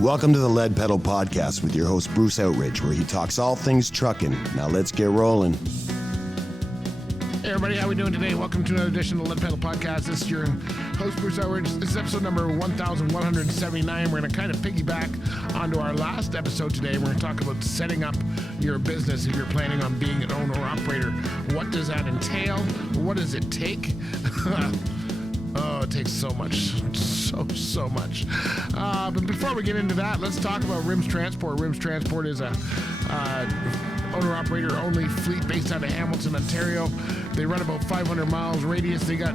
Welcome to the Lead Pedal Podcast with your host, Bruce Outridge, where he talks all things trucking. Now let's get rolling. Hey everybody, how we doing today? Welcome to another edition of the Lead Pedal Podcast. This is your host, Bruce Outridge. This is episode number 1179. We're going to kind of piggyback onto our last episode today. We're going to talk about setting up your business if you're planning on being an owner or operator. What does that entail? What does it take? Oh, it takes so much. So much. But before we get into that, let's talk about RIMS Transport. RIMS Transport is a owner-operator only fleet based out of Hamilton, Ontario. They run about 500 miles radius. They got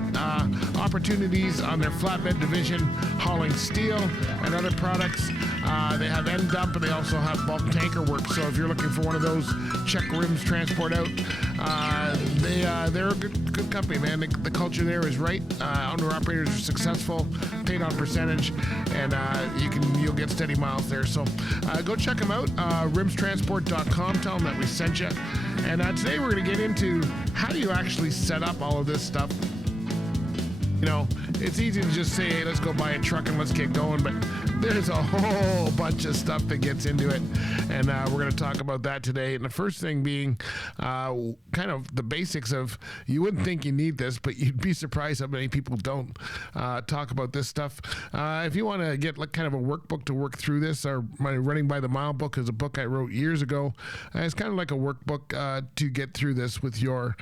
opportunities on their flatbed division, hauling steel and other products. They have end dump, and they also have bulk tanker work. So if you're looking for one of those, check RIMS Transport out. They're a good company, man. The culture there is right. Owner-operators are successful, paid on percentage, and you'll get steady miles there. So go check them out, rimstransport.com. Tell them that we sent you. And today we're going to get into how do you actually set up all of this stuff. You know, it's easy to just say, hey, let's go buy a truck and let's get going, but there's a whole bunch of stuff that gets into it, and we're going to talk about that today. And the first thing being kind of the basics of, you wouldn't think you need this, but you'd be surprised how many people don't talk about this stuff. If you want to get like kind of a workbook to work through this, or my Running by the Mile book is a book I wrote years ago. It's kind of like a workbook to get through this with your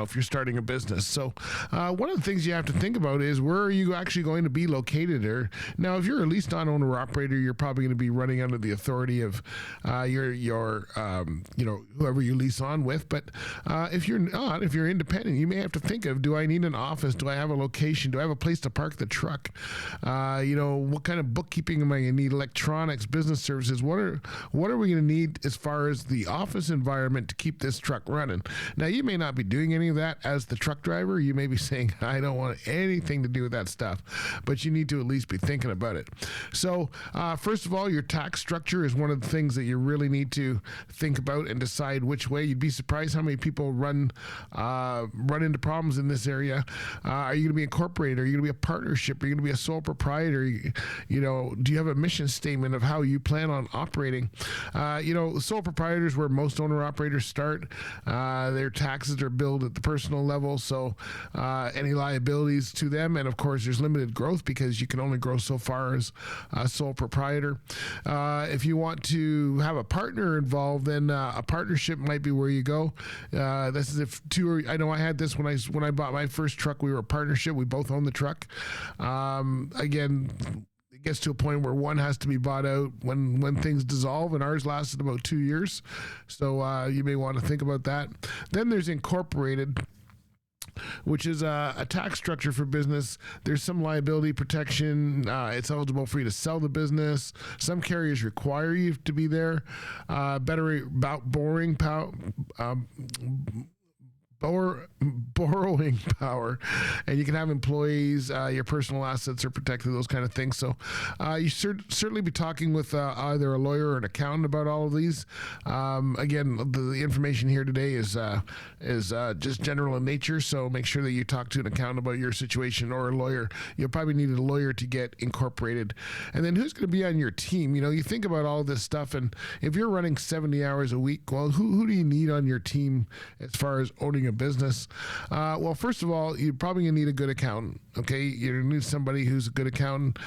if you're starting a business. So one of the things you have to think about is, where are you actually going to be located? Or now, if you're a leased on owner operator, you're probably going to be running under the authority of your whoever you lease on with. But if you're not, if you're independent, you may have to think of, do I need an office? Do I have a location? Do I have a place to park the truck? What kind of bookkeeping am I going to need? Electronics, business services. What are we going to need as far as the office environment to keep this truck running? Now, you may not be doing any of that as the truck driver. You may be saying, I don't want anything to do with that stuff, but you need to at least be thinking about it. So first of all, your tax structure is one of the things that you really need to think about and decide which way. You'd be surprised how many people run into problems in this area. Are you going to be incorporated? Are you going to be a partnership? Are you going to be a sole proprietor? Do you have a mission statement of how you plan on operating? Sole proprietors, where most owner operators start. Their taxes are billed at the personal level, so any liabilities to them, and of course there's limited growth because you can only grow so far as a sole proprietor. If you want to have a partner involved, then a partnership might be where you go. This is if two. I know I had this when I bought my first truck. We were a partnership. We both owned the truck. Again, it gets to a point where one has to be bought out when things dissolve, and ours lasted about 2 years. So you may want to think about that. Then there's incorporated, which is a tax structure for business. There's some liability protection. It's eligible for you to sell the business. Some carriers require you to be there. Better about borrowing power. Borrowing power, and you can have employees, your personal assets are protected, those kind of things. So you certainly be talking with either a lawyer or an accountant about all of these. Again, the information here today is just general in nature, so make sure that you talk to an accountant about your situation, or a lawyer. You'll probably need a lawyer to get incorporated. And then who's going to be on your team? You think about all this stuff, and if you're running 70 hours a week, well, who do you need on your team as far as owning a business? Well, first of all, you're probably going to need a good accountant. Okay, you need somebody who's a good accountant.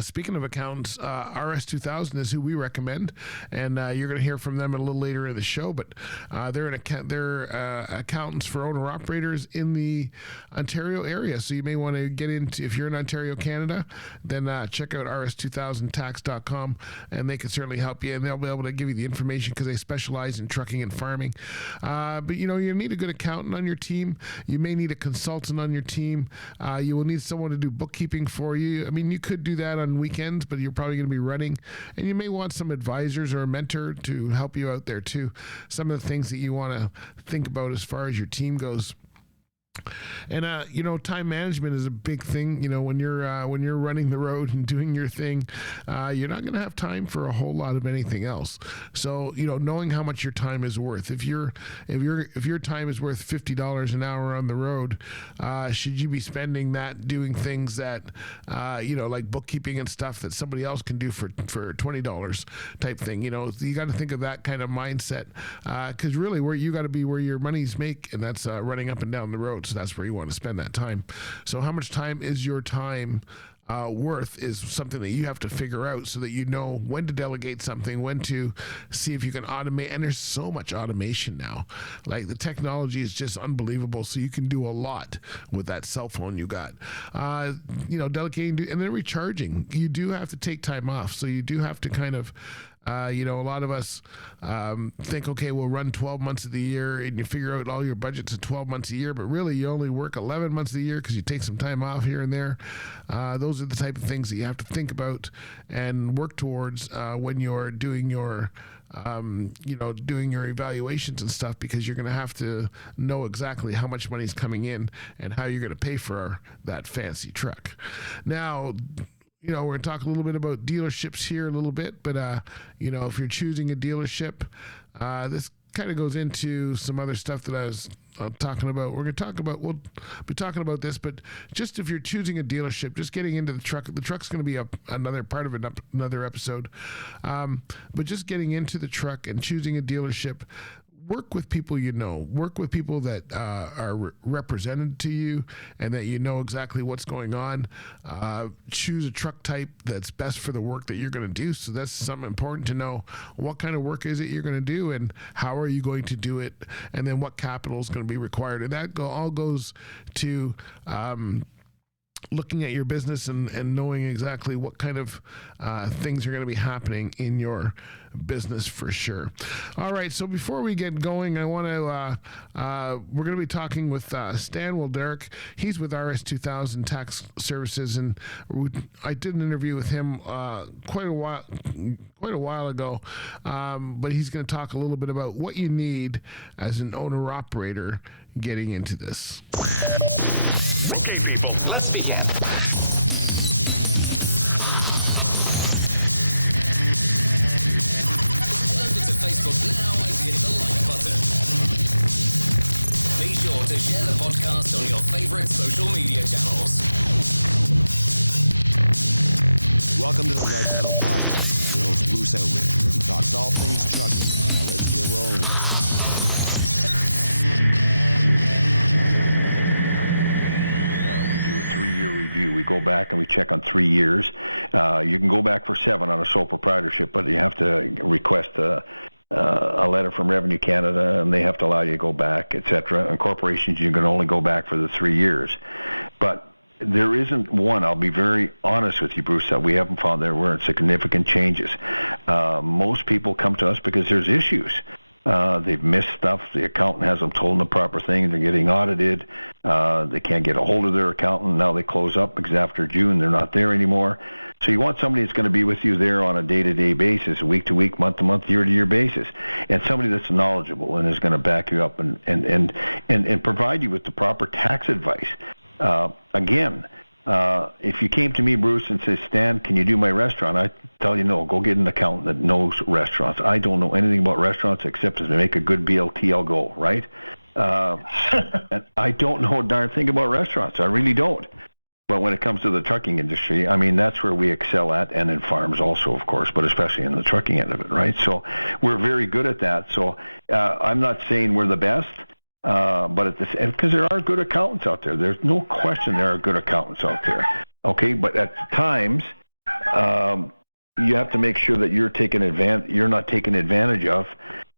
Speaking of accountants, RS2000 is who we recommend, and you're going to hear from them a little later in the show. But they're accountants for owner operators in the Ontario area. So you may want to get into, if you're in Ontario, Canada, then check out RS2000Tax.com, and they can certainly help you, and they'll be able to give you the information because they specialize in trucking and farming. But you need a good accountant on your team. You may need a consultant on your team. You will need someone to do bookkeeping for you. I mean, you could do that on weekends, but you're probably going to be running, and you may want some advisors or a mentor to help you out there too. Some of the things that you want to think about as far as your team goes. And time management is a big thing. When you're running the road and doing your thing, you're not going to have time for a whole lot of anything else. So knowing how much your time is worth. If your time is worth $50 an hour on the road, should you be spending that doing things that like bookkeeping and stuff that somebody else can do for $20 type thing? You got to think of that kind of mindset, because really where you got to be where your money's make, and that's running up and down the road. So that's where you want to spend that time. So how much time is your time worth is something that you have to figure out, so that you know when to delegate something, when to see if you can automate. And there's so much automation now. Like, the technology is just unbelievable, so you can do a lot with that cell phone you got. Delegating, and then recharging. You do have to take time off, so you do have to kind of a lot of us think, okay, we'll run 12 months of the year, and you figure out all your budgets in 12 months a year, but really you only work 11 months of the year because you take some time off here and there. Those are the type of things that you have to think about and work towards when you're doing your doing your evaluations and stuff, because you're going to have to know exactly how much money's coming in and how you're going to pay for that fancy truck. Now, we're going to talk a little bit about dealerships here a little bit, but, if you're choosing a dealership, this kind of goes into some other stuff that I was talking about. We'll be talking about this, but just if you're choosing a dealership, just getting into the truck's going to be another part of another episode. But just getting into the truck and choosing a dealership, work with people work with people that are represented to you and that exactly what's going on. Choose a truck type that's best for the work that you're going to do. So that's something important to know. What kind of work is it you're going to do, and how are you going to do it, and then what capital is going to be required. And that all goes to looking at your business and knowing exactly what kind of things are going to be happening in your business for sure. All right, so before we get going, I want to we're going to be talking with Stan Wlodarek. He's with RS2000 Tax Services, and I did an interview with him quite a while ago, but he's going to talk a little bit about what you need as an owner-operator getting into this. Okay, people, let's begin. Head over to Facebook now and hit the like button. Be sure to share the podcast on your favorite social media channels. Welcome to the Lead Pedal Podcast. Your host, Bruce Outridge, where he talks all things trucking. Now let's get rolling. We do a 3-year review. We go back and we check on 3 years. You can go back for 7 on a sole proprietorship, but you have to request a letter from Revenue Canada, and they have to allow you to go back, etc. And corporations, you can only go back for the 3 years. But there isn't one, I'll be very honest with you, Bruce, that we haven't found there were significant changes. Most people come to us because there's issues. They've missed stuff. The accountant hasn't told them the proper thing. They're getting audited. They can't get a hold of their accountant. Now they close up because after June they're not there anymore. So you want somebody that's going to be with you there on a day-to-day basis, week-to-week, month-to-month, year-to-year basis, and somebody that's knowledgeable and is going to back you up and provide you with the proper tax advice. Again, if you came to me, Bruce, and said, Stan, can you do my restaurant? I tell you no. Go get an accountant that knows restaurants. I don't know anything about restaurants except as to make a good BLT, I'll go, right? And I don't know a darn thing about restaurants. I really don't. But when it comes to the trucking industry, I mean, that's where we excel at, and in farms also, of course, but especially in the trucking end of it, right? So we're very good at that. So I'm not saying we're the best, but at this, because there are good accountants out there. There's no question there are good accountants out there. Okay, but at times, you have to make sure that you're not taken advantage of,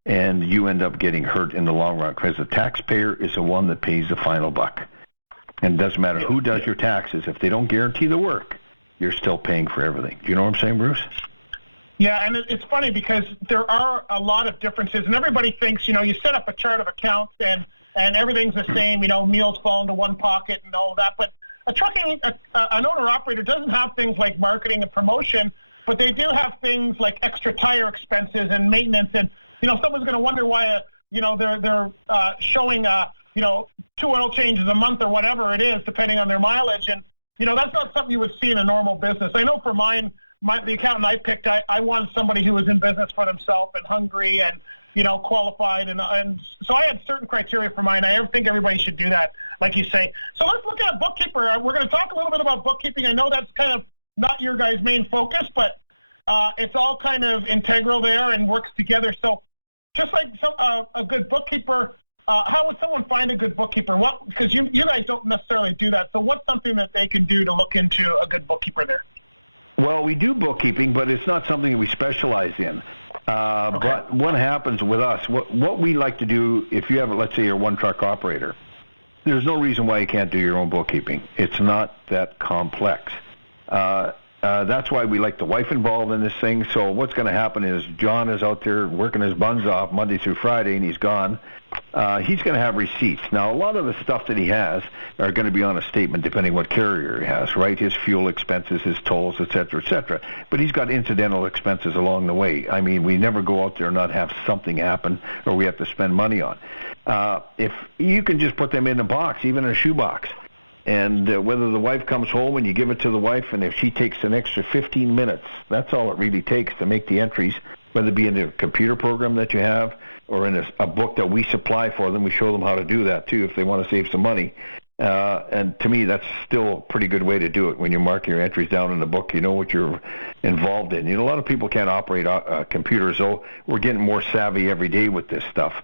and you end up getting hurt in the long run, because the taxpayer is the one that pays the final buck. And it doesn't matter who does your taxes. If they don't guarantee the work, you're still paying for everything. Do you know what I'm saying, Bruce? Yeah, and it's funny because there are a lot of differences, and everybody thinks, you set up a chart of accounts and everything's the same, meals fall into one pocket and all of that. But an owner-operator doesn't have things like marketing and promotion, but they do have things like extra tire expenses and maintenance. And, someone's going to wonder why, they're showing a 2 oil changes a month or whatever it is, depending on their mileage. And, that's not something you would see in a normal business. I know for mine, the accountant I picked, I wanted somebody who was in business for themselves and hungry and, qualified. And so I had certain criteria for mine. I think everybody should do that, like you say. So let's look at a bookkeeper. We're going to talk a little bit about bookkeeping. I know that's kind of not your guys' main focus, but it's all kind of integral there and works together. So just like a good bookkeeper, how would someone find a good bookkeeper? Because you guys don't necessarily do that. So what's something that they can do to look into a good bookkeeper there? Well, we do bookkeeping, but it's not something that we specialize in. But what happens with us, what we like to do, if you have, let's say, you're a one-truck operator, there's no reason why you can't do your own bookkeeping. It's not that complex. That's why we like the wife involved in this thing. So what's going to happen is John is out there working his buns off Monday through Friday, and he's gone. He's going to have receipts. Now, a lot of the stuff that he has are going to be on a statement depending what carrier he has, right? His fuel expenses, his tolls, et cetera, et cetera. But he's got incidental expenses along the way. I mean, we never go out there and not have something happen or we have to spend money on. If you can just put them in a box, even in a shoebox, and whether the wife comes home and you give it to the wife, and if she takes an extra 15 minutes, that's all it really takes to make the entries, whether it be in a computer program that you have or in a book that we supply for them. We show them how to do that, too, if they want to save some money. And to me, that's still a pretty good way to do it. When you're marking your entries down in the book, you know what you're involved in. A lot of people can't operate computers, so we're getting more savvy every day with this stuff.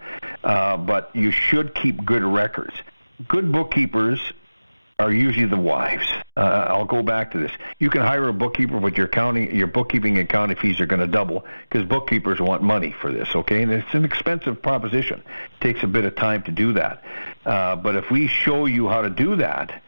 But you should keep good records. Good bookkeepers are usually the wives. I'll go back to this. You can hire a bookkeeper, but your bookkeeping and accounting fees are going to double because bookkeepers want money for this, okay? And it's an expensive proposition. It takes a bit of time to do that. But if we show you how to do that,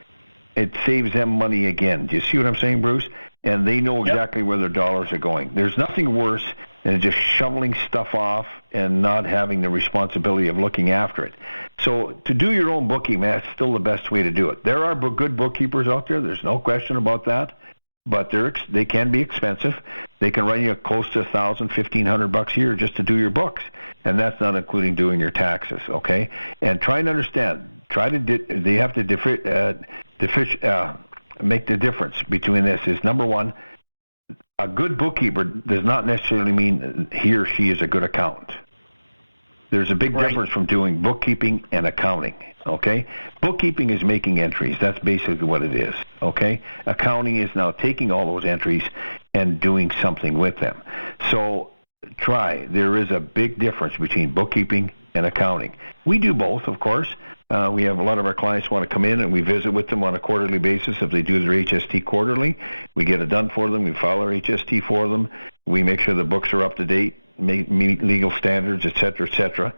it saves them money again. Do you see what I'm saying, Bruce? And they know exactly where their dollars are going. There's nothing worse than just shoveling stuff off and not having the responsibility of looking after it. So to do your own bookkeeping, that's still the best way to do it. There are good bookkeepers out there. There's no question about that. But they can be expensive. They can run you close to $1,000, $1,500 a year just to do your books. And that's not including doing your taxes, okay? And try and understand. They have to make the difference between this is, number one, a good bookkeeper does not necessarily mean he or she is a good accountant. There's a big difference from doing bookkeeping and accounting, okay? Bookkeeping is making entries. That's basically what it is, okay? Accounting is now taking all those entries and doing something with them. So there is a big difference between bookkeeping and accounting. We do both, of course. We have a lot of our clients want to come in and we visit with them on a quarterly basis. If they do their HST quarterly, we get it done for them. We file our HST for them. We make sure the books are up to date, meet legal standards, et cetera,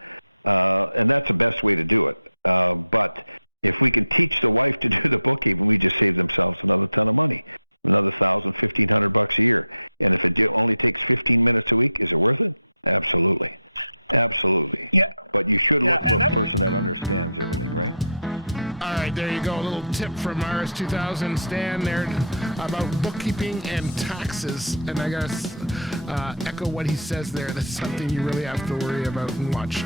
and that's the best way to do it. But if we can teach the wife to do the bookkeeping, we just save themselves another ton of money, another $1,000, $1,500 a year. And if it only takes 15 minutes a week, is it worth it? Absolutely. Absolutely. Yeah. But you should look for a person that understands everything, right? All right, there you go. A little tip from RS2000 Stan there about bookkeeping and taxes. And I got to echo what he says there. That's something you really have to worry about and watch.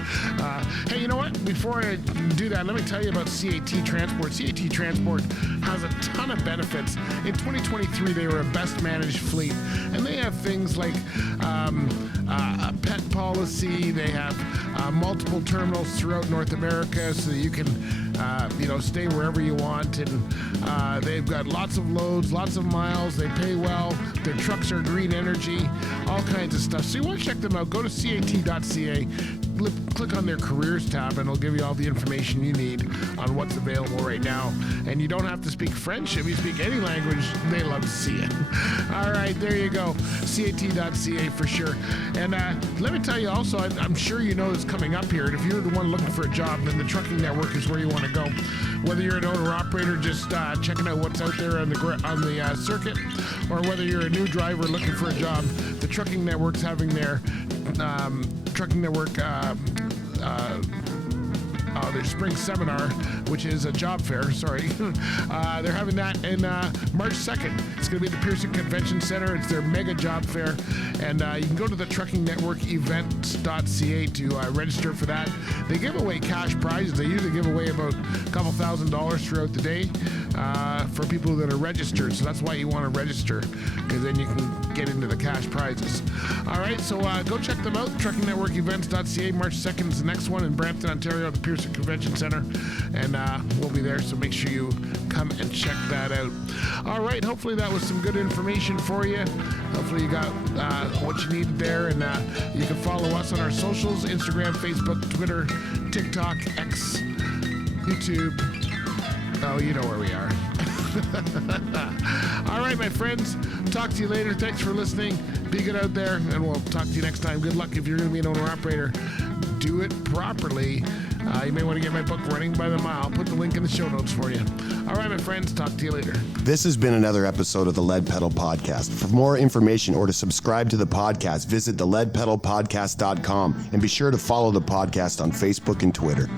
Hey, you know what? Before I do that, let me tell you about CAT Transport. CAT Transport has a ton of benefits. In 2023, they were a best managed fleet. And they have things like a pet policy. They have multiple terminals throughout North America so that you can stay wherever you want, and they've got lots of loads, lots of miles. They pay well. Their trucks are green energy, all kinds of stuff. So you want to check them out. Go to cat.ca, click on their careers tab, and it'll give you all the information you need on what's available right now. And you don't have to speak French. If you speak any language, they love to see it. All right, there you go. cat.ca for sure. And let me tell you also, I'm sure you know it's coming up here. And if you're the one looking for a job, then the Trucking Network is where you want to go. Whether you're an owner-operator just checking out what's out there on the circuit, or whether you're a new driver looking for a job, the Trucking Network's having their Trucking Network their spring seminar, which is a job fair. Sorry, they're having that in March 2nd. It's going to be at the Pearson Convention Centre. It's their mega job fair, and you can go to the Trucking Network events.ca to register for that. They give away cash prizes. They usually give away about a couple $1,000s throughout the day for people that are registered. So that's why you want to register, because then you can get into the cash prizes. All right, so go check them out. Trucking Network events.ca. March 2nd is the next one in Brampton, Ontario, at the Pearson Convention Centre, and we'll be there. So make sure you come and check that out. All right, hopefully that was some good information for you. Hopefully you got what you needed there, and you can follow us on our socials: Instagram, Facebook, Twitter, TikTok, X, YouTube. Oh, you know where we are. All right, my friends. Talk to you later. Thanks for listening. Be good out there, and we'll talk to you next time. Good luck if you're going to be an owner-operator. Do it properly. You may want to get my book, Running by the Mile. I'll put the link in the show notes for you. All right, my friends. Talk to you later. This has been another episode of the Lead Pedal Podcast. For more information or to subscribe to the podcast, visit theleadpedalpodcast.com and be sure to follow the podcast on Facebook and Twitter.